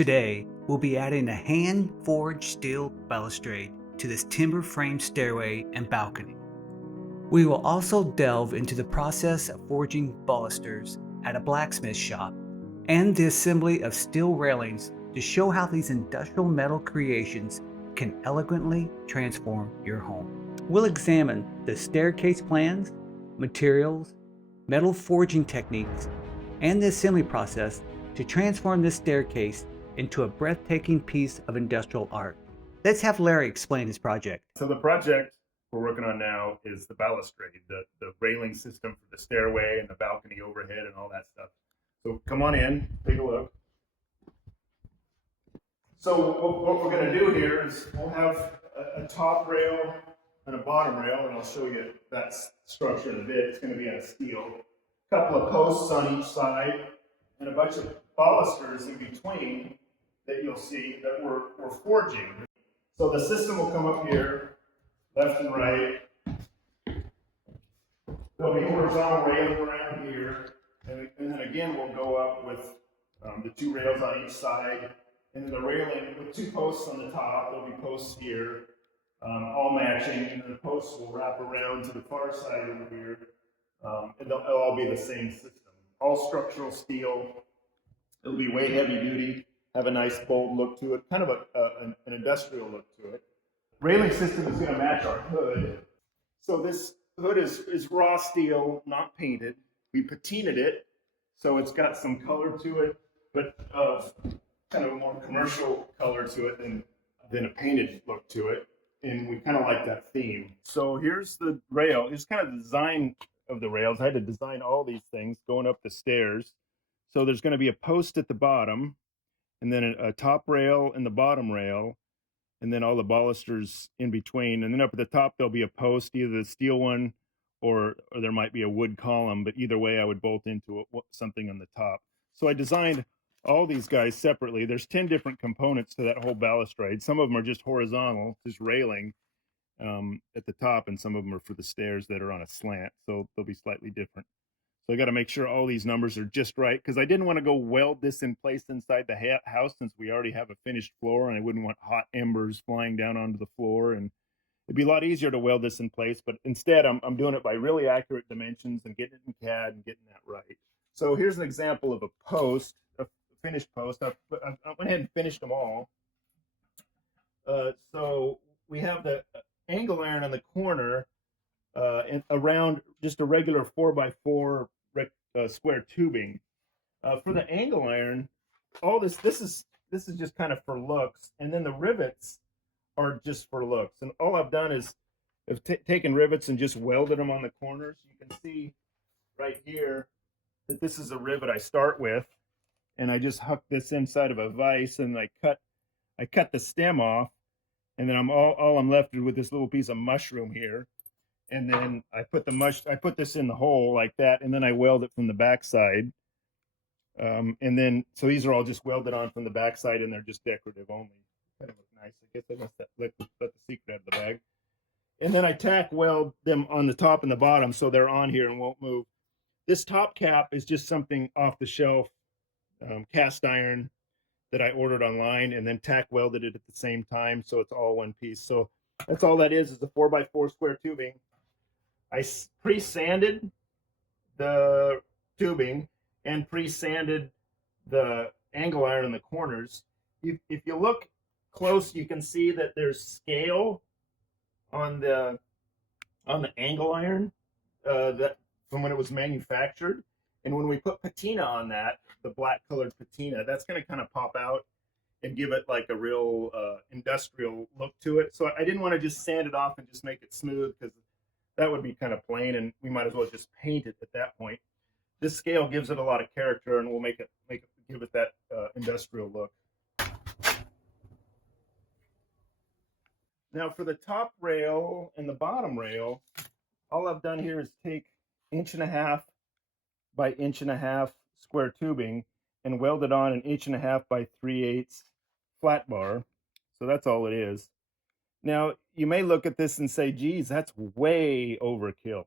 Today, we'll be adding a hand-forged steel balustrade to this timber frame stairway and balcony. We will also delve into the process of forging balusters at a blacksmith shop and the assembly of steel railings to show how these industrial metal creations can elegantly transform your home. We'll examine the staircase plans, materials, metal forging techniques, and the assembly process to transform this staircase into a breathtaking piece of industrial art. Let's have Larry explain his project. So the project we're working on now is the balustrade, the railing system for the stairway and the balcony overhead and all that stuff. So come on in, take a look. So what we're going to do here is we'll have a top rail and a bottom rail, and I'll show you that structure in a bit. It's going to be out of steel. A couple of posts on each side, and a bunch of balusters in between that you'll see that we're forging. So the system will come up here, left and right. There'll be horizontal rails around here, and then again we'll go up with the two rails on each side, and then the railing with two posts on the top. There'll be posts here, all matching, and then the posts will wrap around to the far side over here, and they'll all be the same system. All structural steel. It'll be way heavy duty, have a nice bold look to it, kind of an industrial look to it. Railing system is going to match our hood. So this hood is raw steel, not painted. We patinaed it, so it's got some color to it, but kind of a more commercial color to it than a painted look to it. And we kind of like that theme. So here's the rail. Here's kind of the design of the rails. I had to design all these things going up the stairs. So there's going to be a post at the bottom, and then a top rail and the bottom rail, and then all the balusters in between. And then up at the top, there'll be a post, either the steel one or there might be a wood column, but either way, I would bolt into something on the top. So I designed all these guys separately. There's 10 different components to that whole balustrade. Some of them are just horizontal, just railing at the top, and some of them are for the stairs that are on a slant, so they'll be slightly different. So I got to make sure all these numbers are just right, because I didn't want to go weld this in place inside the house, since we already have a finished floor, and I wouldn't want hot embers flying down onto the floor. And it'd be a lot easier to weld this in place, but instead I'm doing it by really accurate dimensions and getting it in CAD and getting that right. So here's an example of a post, a finished post. I went ahead and finished them all. So we have the angle iron on the corner and around just a regular 4x4 square tubing. For the angle iron, all this is just kind of for looks, and then the rivets are just for looks. And all I've done is I've taken rivets and just welded them on the corners. You can see right here that this is a rivet I start with, and I just huck this inside of a vise, and I cut the stem off, and then all I'm left with this little piece of mushroom here. And then I put this in the hole like that, and then I weld it from the backside. And then, so these are all just welded on from the backside, and they're just decorative only. Kind of look nice. I guess I must let the secret out of the bag. And then I tack weld them on the top and the bottom, so they're on here and won't move. This top cap is just something off the shelf, cast iron that I ordered online, and then tack welded it at the same time, so it's all one piece. So that's all that is a 4x4 square tubing. I pre-sanded the tubing and pre-sanded the angle iron in the corners. If you look close, you can see that there's scale on the angle iron that from when it was manufactured. And when we put patina on that, the black colored patina, that's going to kind of pop out and give it like a real industrial look to it. So I didn't want to just sand it off and just make it smooth, because that would be kind of plain, and we might as well just paint it at that point. This scale gives it a lot of character, and we'll give it that industrial look. Now for the top rail and the bottom rail, all I've done here is take 1.5 by 1.5 square tubing and weld it on an 1.5 by 3/8 flat bar. So that's all it is. Now, you may look at this and say, geez, that's way overkill.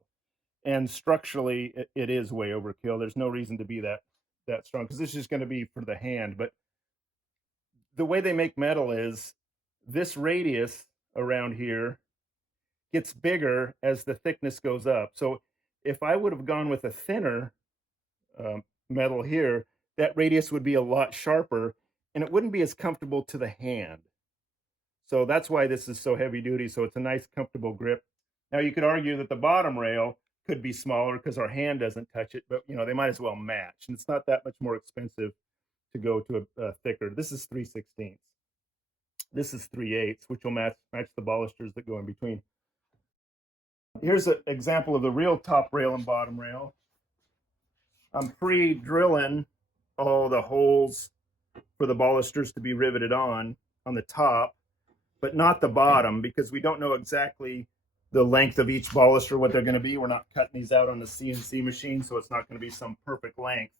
And structurally, it is way overkill. There's no reason to be that strong, because this is going to be for the hand. But the way they make metal is this radius around here gets bigger as the thickness goes up. So if I would have gone with a thinner metal here, that radius would be a lot sharper and it wouldn't be as comfortable to the hand. So that's why this is so heavy duty. So it's a nice, comfortable grip. Now you could argue that the bottom rail could be smaller because our hand doesn't touch it, but you know, they might as well match. And it's not that much more expensive to go to a thicker. This is 3/16. This is 3/8, which will match the balusters that go in between. Here's an example of the real top rail and bottom rail. I'm pre-drilling all the holes for the balusters to be riveted on the top, but not the bottom, because we don't know exactly the length of each baluster, what they're going to be. We're not cutting these out on the CNC machine, so it's not going to be some perfect length.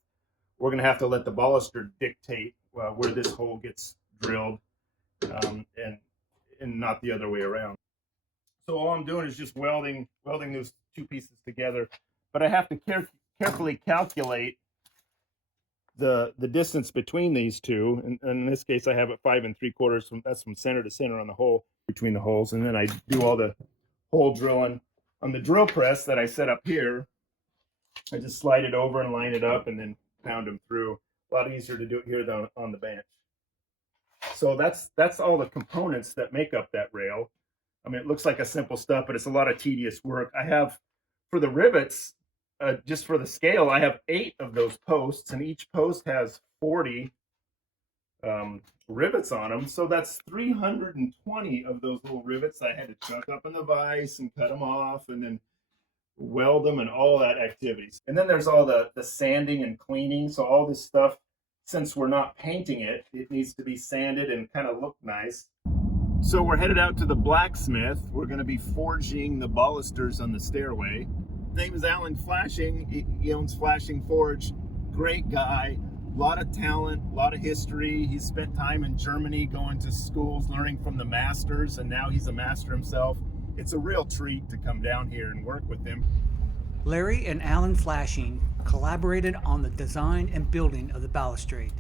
We're going to have to let the baluster dictate where this hole gets drilled, and not the other way around. So all I'm doing is just welding those two pieces together, but I have to carefully calculate the distance between these two, and in this case I have it 5 3/4. That's from center to center on the hole, between the holes, and then I do all the hole drilling on the drill press that I set up here. I just slide it over and line it up and then pound them through. A lot easier to do it here than on the bench. So that's all the components that make up that rail. I mean, it looks like a simple stuff, but it's a lot of tedious work. I have, for the rivets, just for the scale, I have 8 of those posts, and each post has 40 rivets on them. So that's 320 of those little rivets I had to chuck up in the vise and cut them off and then weld them and all that activities. And then there's all the sanding and cleaning. So all this stuff, since we're not painting it, it needs to be sanded and kind of look nice. So we're headed out to the blacksmith. We're going to be forging the balusters on the stairway. His name is Alan Flashing. He owns Flashing Forge. Great guy. A lot of talent, a lot of history. He's spent time in Germany going to schools, learning from the masters, and now he's a master himself. It's a real treat to come down here and work with him. Larry and Alan Flashing collaborated on the design and building of the balustrade.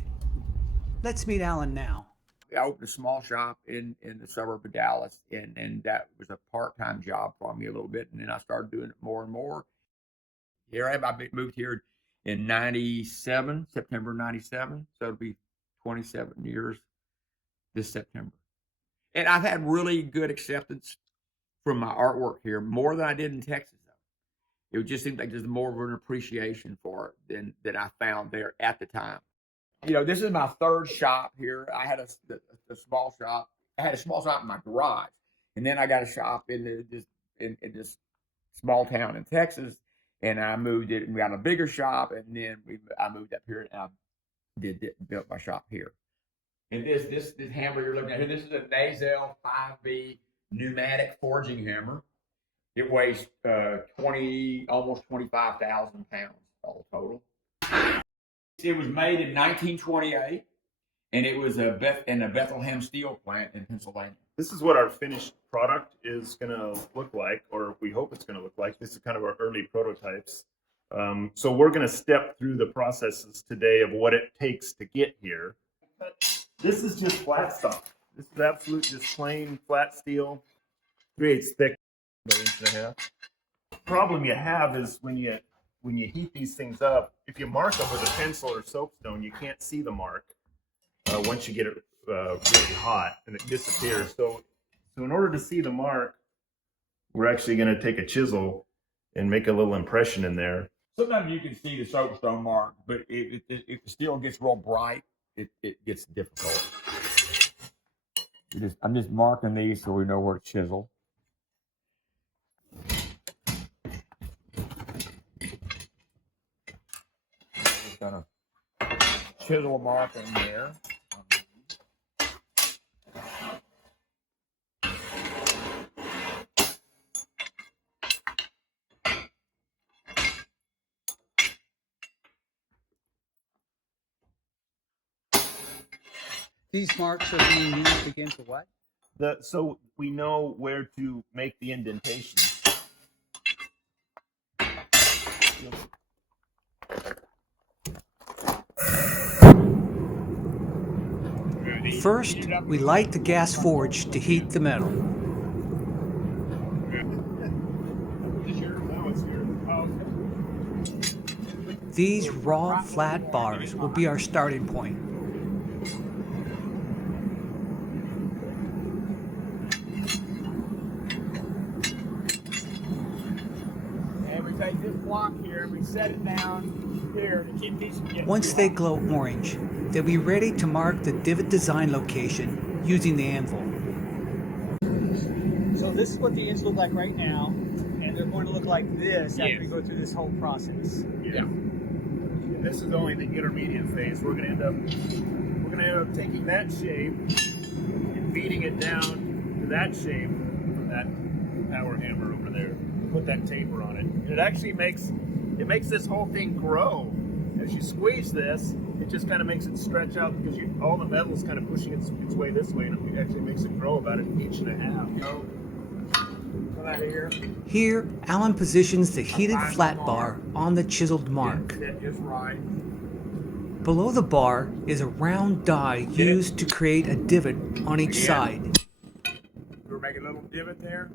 Let's meet Alan now. I opened a small shop in the suburb of Dallas, and that was a part-time job for me a little bit, and then I started doing it more and more. Here I am. I moved here in 97, September 97, so it'll be 27 years this September. And I've had really good acceptance from my artwork here, more than I did in Texas, though. It just seemed like there's more of an appreciation for it than I found there at the time. You know, this is my third shop here. I had a small shop. I had a small shop in my garage, and then I got a shop in this small town in Texas, and I moved it and we got a bigger shop, and then I moved up here and I built my shop here. And this hammer you're looking at here, this is a Nazel 5B pneumatic forging hammer. It weighs almost 25,000 pounds all total. It was made in 1928, and it was in a Bethlehem steel plant in Pennsylvania. This is what our finished product is going to look like, or we hope it's going to look like. This is kind of our early prototypes. So we're going to step through the processes today of what it takes to get here. This is just flat stock. This is absolute, just plain flat steel, 3/8 thick, about 1.5 inches. The problem you have is when you heat these things up, if you mark them with a pencil or soapstone, you can't see the mark once you get it really hot, and it disappears. So in order to see the mark, we're actually going to take a chisel and make a little impression in there. Sometimes you can see the soapstone mark, but if it still gets real bright, it gets difficult. I'm just marking these so we know where to chisel. Just gonna chisel a mark in there. These marks are being used against the what? So we know where to make the indentations. First, we light the gas forge to heat the metal. These raw, flat bars will be our starting point. And we take this block here and we set it down here to keep these from getting Once they glow orange, they'll be ready to mark the divot design location using the anvil. So this is what the ends look like right now, and they're going to look like this after we go through this whole process. Yeah. This is only the intermediate phase. We're going to end up taking that shape and feeding it down to that shape from that power hammer over there. Put that taper on it. It actually makes this whole thing grow. As you squeeze this, it just kind of makes it stretch out because all the metal is kind of pushing its way this way, and it actually makes it grow about an inch and a half. Come out of here. Here, Alan positions the heated flat bar on the chiseled mark. That is right. Below the bar is a round die used to create a divot on each side. We'll make a little divot there.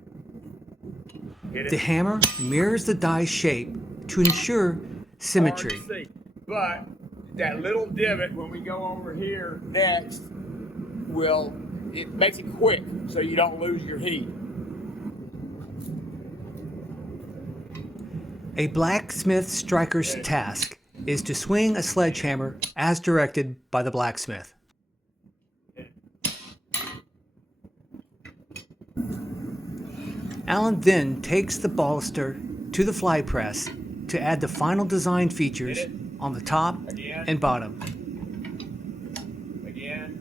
Hit it. The hammer mirrors the die's shape to ensure symmetry. Hard to see. But that little divot, when we go over here next, it makes it quick so you don't lose your heat. A blacksmith striker's task is to swing a sledgehammer as directed by the blacksmith. Alan then takes the baluster to the fly press to add the final design features on the top and bottom. Again.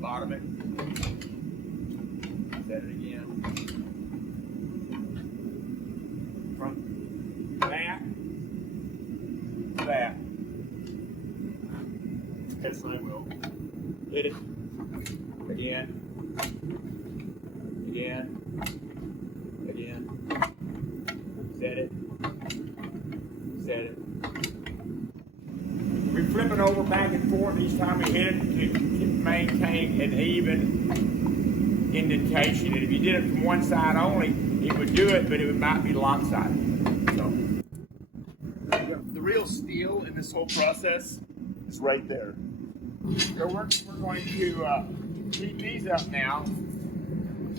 Bottom it. Set it again. From that to that. Yes, I will. Hit it. Again. Set it. We flip it over back and forth each time we hit it to maintain an even indentation. And if you did it from one side only, it would do it, but it might be lopsided. So The real steal in this whole process is right there. So we're going to keep these up now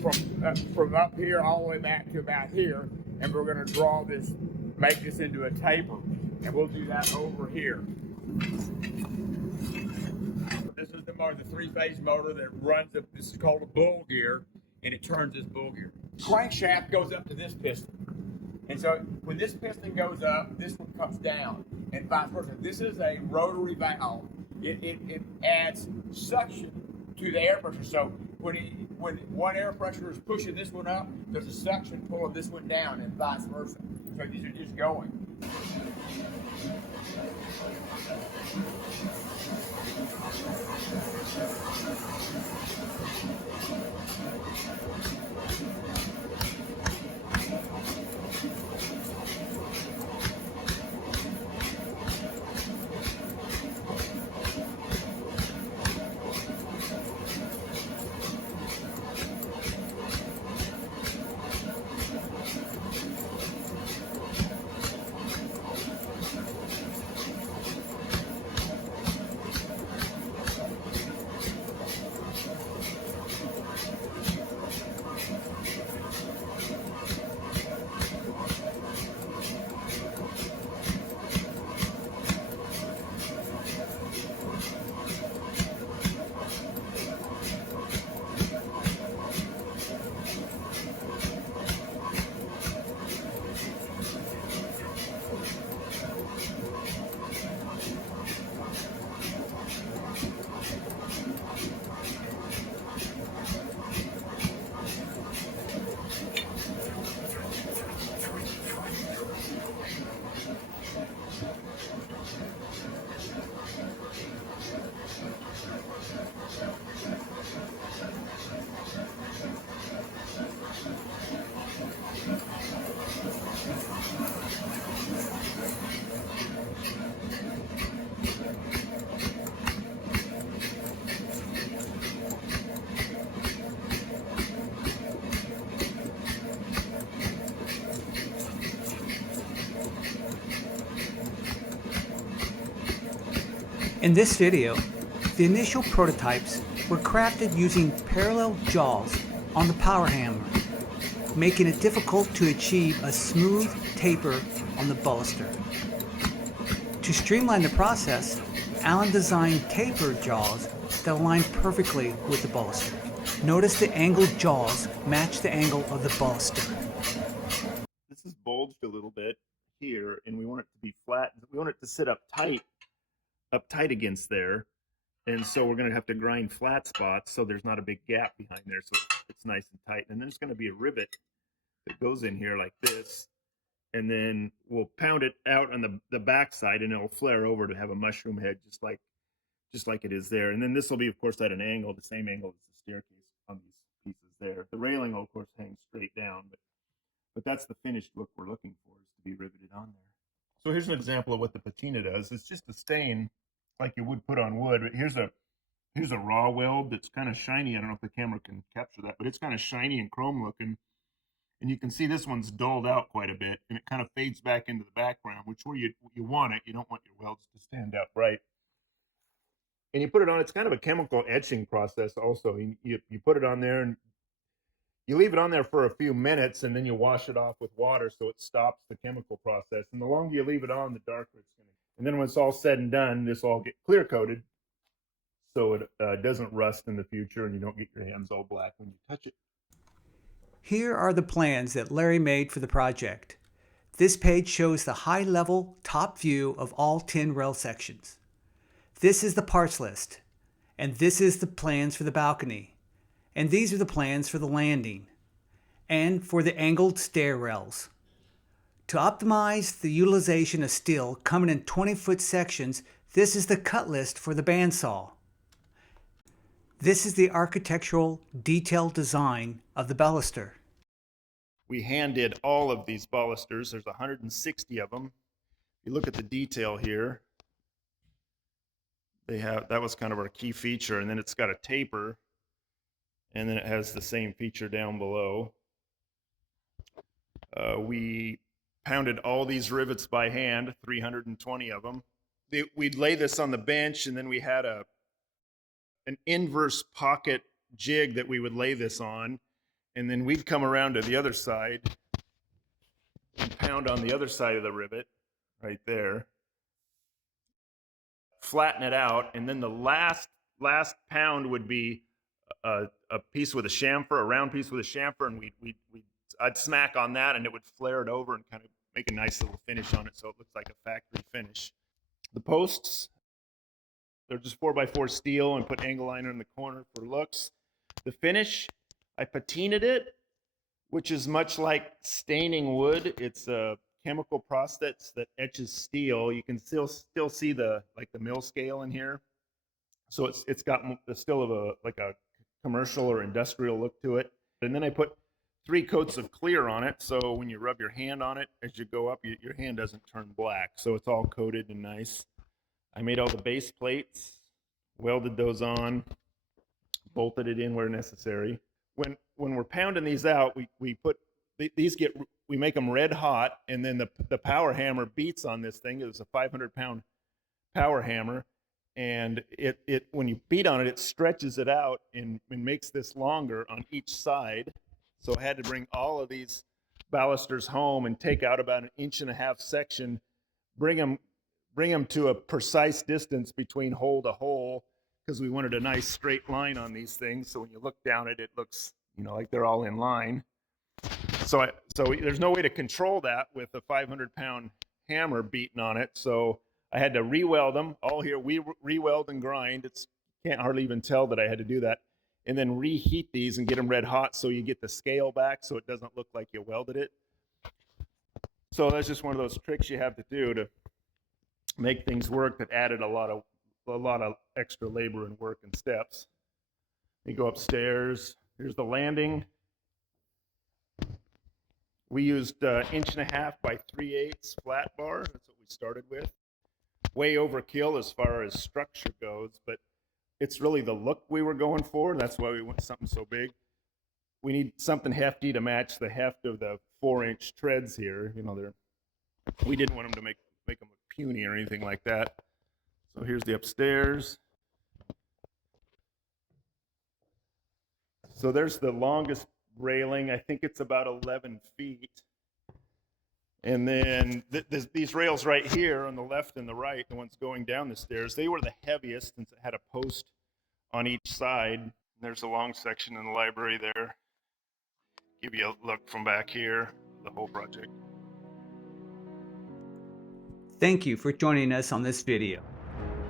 from up here all the way back to about here, and we're going to draw this, make this into a taper, and we'll do that over here. This is the motor, the three-phase motor that runs this is called a bull gear, and it turns this bull gear. Crankshaft goes up to this piston, and so when this piston goes up, this one comes down, and vice versa. This is a rotary valve. It adds suction to the air pressure. So when one air pressure is pushing this one up, there's a suction pulling this one down, and vice versa. So these are just going. In this video, the initial prototypes were crafted using parallel jaws on the power hammer, making it difficult to achieve a smooth taper on the baluster. To streamline the process, Alan designed taper jaws that align perfectly with the baluster. Notice the angled jaws match the angle of the baluster. This is bulged a little bit here, and we want it to be flat. We want it to sit up tight against there. And so we're going to have to grind flat spots so there's not a big gap behind there, so it's nice and tight. And then there's going to be a rivet that goes in here like this, and then we'll pound it out on the back side, and it'll flare over to have a mushroom head just like it is there. And then this will be, of course, at an angle, the same angle as the staircase on these pieces there. The railing will, of course, hang straight down, but that's the finished look we're looking for, is to be riveted on there. So here's an example of what the patina does. It's just a stain like you would put on wood. Here's a raw weld that's kind of shiny. I don't know if the camera can capture that, but it's kind of shiny and chrome looking. And you can see this one's dulled out quite a bit, and it kind of fades back into the background, which where you want it. You don't want your welds to stand out bright. And you put it on, it's kind of a chemical etching process also. You put it on there, and you leave it on there for a few minutes, and then you wash it off with water so it stops the chemical process. And the longer you leave it on, the darker it's going to get. And then when it's all said and done, this will all get clear coated so it doesn't rust in the future, and you don't get your hands all black when you touch it. Here are the plans that Larry made for the project. This page shows the high-level top view of all 10 rail sections. This is the parts list, and this is the plans for the balcony, and these are the plans for the landing, and for the angled stair rails. To optimize the utilization of steel coming in 20-foot sections, this is the cut list for the bandsaw. This is the architectural detailed design of the baluster. We hand did all of these balusters. There's 160 of them. If you look at the detail here, that was kind of our key feature, and then it's got a taper, and then it has the same feature down below. We pounded all these rivets by hand, 320 of them. We'd lay this on the bench, and then we had an inverse pocket jig that we would lay this on, and then we'd come around to the other side and pound on the other side of the rivet right there, flatten it out, and then the last pound would be a piece with a chamfer, a round piece with a chamfer, and I'd smack on that, and it would flare it over and kind of make a nice little finish on it so it looks like a factory finish. The posts, they're just 4x4 steel and put angle liner in the corner for looks. The finish, I patinaed it, which is much like staining wood. It's a chemical process that etches steel. You can still see the mill scale in here. So it's got still of a commercial or industrial look to it. And then I put 3 coats of clear on it, so when you rub your hand on it as you go up, your hand doesn't turn black. So it's all coated and nice. I made all the base plates, welded those on, bolted it in where necessary. When we're pounding these out, we make them red hot, and then the power hammer beats on this thing. It was a 500-pound power hammer, and it when you beat on it, it stretches it out and makes this longer on each side. So I had to bring all of these balusters home and take out about 1.5 inch section, bring them to a precise distance between hole to hole, because we wanted a nice straight line on these things. So when you look down it looks, like they're all in line. So there's no way to control that with a 500-pound hammer beating on it. So I had to re-weld them all here. We re-weld and grind. Can't hardly even tell that I had to do that. And then reheat these and get them red hot so you get the scale back so it doesn't look like you welded it. So that's just one of those tricks you have to do to make things work that added a lot of extra labor and work and steps. You go upstairs. Here's the landing. We used 1.5 inch by 3/8 flat bar. That's what we started with. Way overkill as far as structure goes, but it's really the look we were going for. That's why we went something so big. We need something hefty to match the heft of the 4-inch treads here. We didn't want them to make them look puny or anything like that. So here's the upstairs. So there's the longest railing. I think it's about 11 feet. And then these rails right here on the left and the right, the ones going down the stairs, they were the heaviest since it had a post on each side. There's a long section in the library there. Give you a look from back here, the whole project. Thank you for joining us on this video.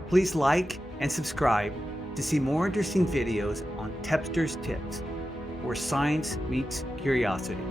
Please like and subscribe to see more interesting videos on Tapster's Tips, where science meets curiosity.